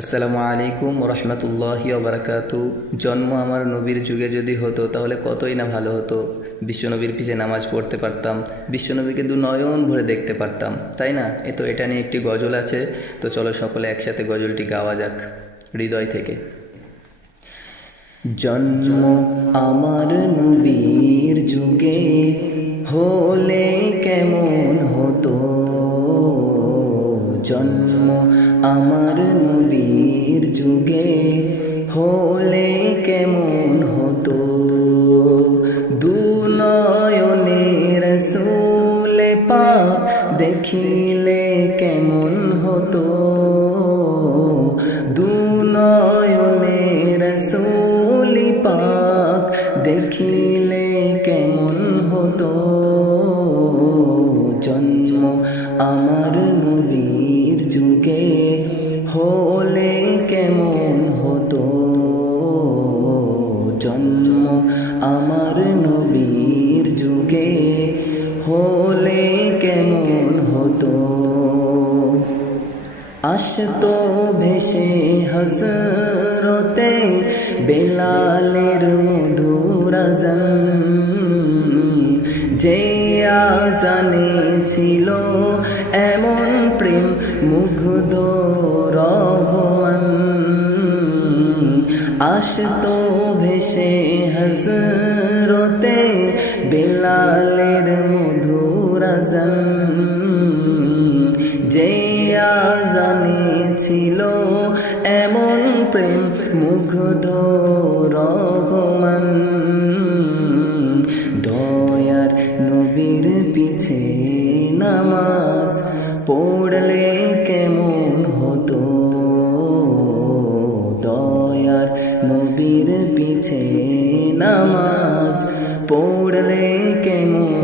আসসালামু আলাইকুম রহমতুল্লাহি ওবরাকাতু। জন্ম আমার নবীর যুগে যদি হতো তাহলে কতই না ভালো হতো। বিশ্বনবীর পিছে নামাজ পড়তে পারতাম, বিশ্বনবীকে দু নয়ন ভরে দেখতে পারতাম, তাই না? এটা নিয়ে একটি গজল আছে, তো চলো সকলে একসাথে গজলটি গাওয়া যাক হৃদয় থেকে। জন্ম আমার নবীর যুগে হলে কেমন হতো, জন্ম আমার নবীর যুগে হলে কেমন হতো। দুনয়নে রাসূল পাক দেখিলে কেমন হতো, দুনয়নে রাসূল পাক দেখিলে কেমন হতো। জন্ম আমার নবীর যুগে হলে কেমন হতো, জন্ম আমার নবীর যুগে হলে কেমন হতো। আসতো ভেসে হযরতে বেলালের মধুর আযান, যে আযানে ছিল এমন প্রেম মুগ্ধ রহমান। আসতো ভেসে হযরতে বেলালের মধুর আযান, যে আযানে ছিল এমন প্রেম মুগ্ধ রহমান। দয়ার নবীর পিছে নামাজ পড়লে কেমন হতো, দয়ার নবীর পিছে নামাজ পড়লে কেমন